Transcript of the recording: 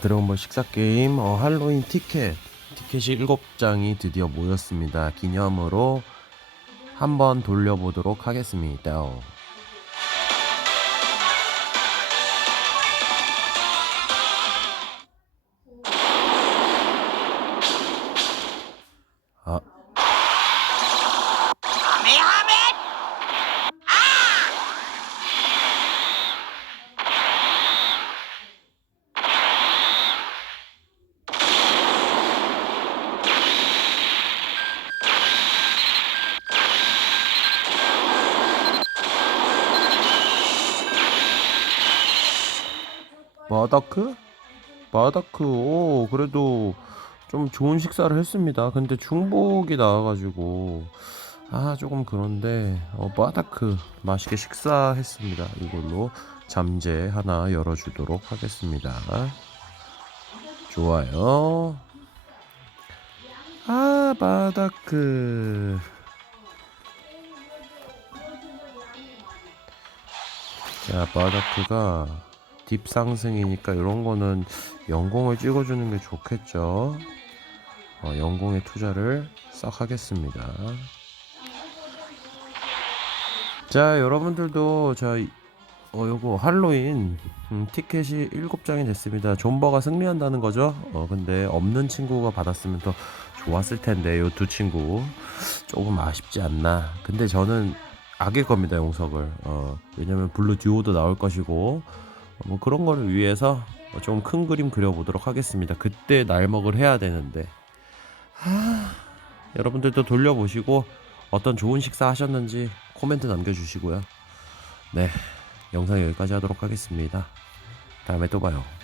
드래곤볼 식사 게임 어, 할로윈 티켓 티켓이 7장이 드디어 모였습니다. 기념으로 한번 돌려보도록 하겠습니다. 아, 바다크? 바다크, 오, 그래도 좀 좋은 식사를 했습니다. 근데 중복이 나와가지고, 아, 조금 그런데, 어, 바다크, 맛있게 식사했습니다. 이걸로 잠재 하나 열어주도록 하겠습니다. 좋아요. 아, 바다크. 자, 바다크가 딥 상승이니까 이런 거는 연공을 찍어주는 게 좋겠죠. 어, 연공의 투자를 싹 하겠습니다. 자, 여러분들도 자, 이- 어, 요거 할로윈 음, 티켓이 7장이 됐습니다. 존버가 승리한다는 거죠. 어, 근데 없는 친구가 받았으면 더 좋았을 텐데 요 두 친구 조금 아쉽지 않나. 근데 저는 악일 겁니다, 용석을. 어, 왜냐면 블루 듀오도 나올 것이고 어, 뭐 그런 거를 위해서 좀 큰 그림 그려보도록 하겠습니다. 그때 날먹을 해야 되는데. 하... 여러분들도 돌려보시고 어떤 좋은 식사 하셨는지 코멘트 남겨주시고요. 네, 영상 여기까지 하도록 하겠습니다. 다음에 또 봐요.